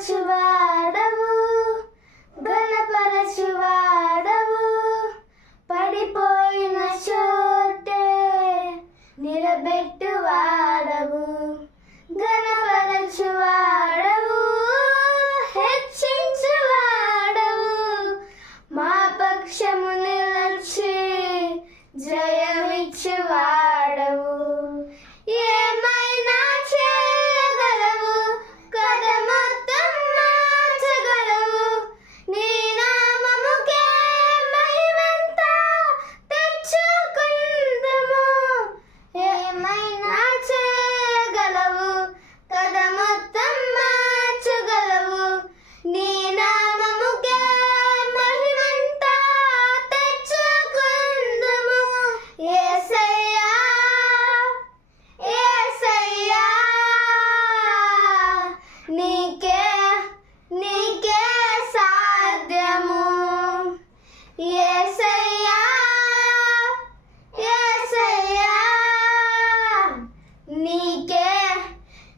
గణపరచువాడవు గణపరచువాడవు పడిపోయిన చోటే నిలబెట్టువాడవు గణపరచువాడవు హెచ్చించువాడవు. మా పక్షము నిలచి జయ నీకే నీకే సాధ్యము.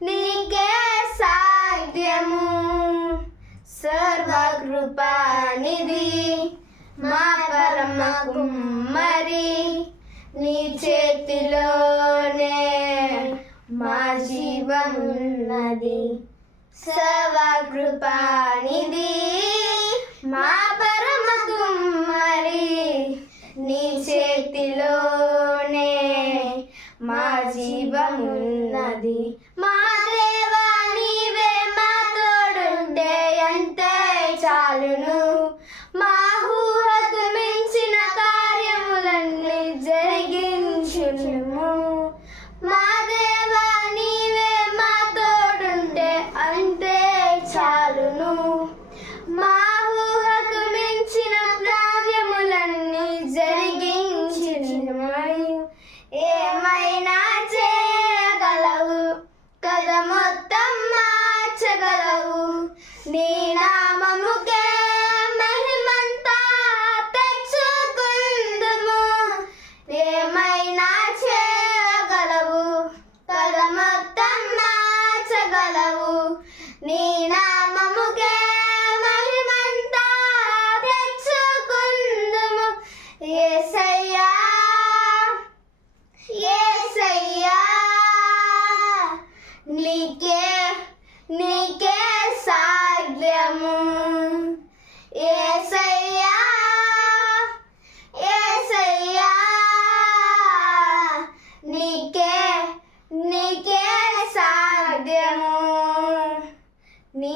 నీకే సాధ్యము. సర్వకృపానిధి మా పరమ కుమ్మరి నీ చేతిలోనే మా జీవమున్నది. సర్వకృపానిధి మా పరమ కుమ్మరి నీ చేతిలోనే మా జీవమున్నది. మా దేవా నీవే మా తోడుంటే అంతే చాలును. నామముకే మహిమంతా తెచ్చుకుందుము. ఏమైనా చేయగలవు? కథ మొత్తం మార్చగలవు నీ నామముకే మహిమంతా తెచ్చుకుందుము. ఏసయ్యా ఏసయ్యా నీకే నీకే నిత్యము ఏసయ్యా ఏసయ్యా నీకే నీకే సాధ్యము. నీ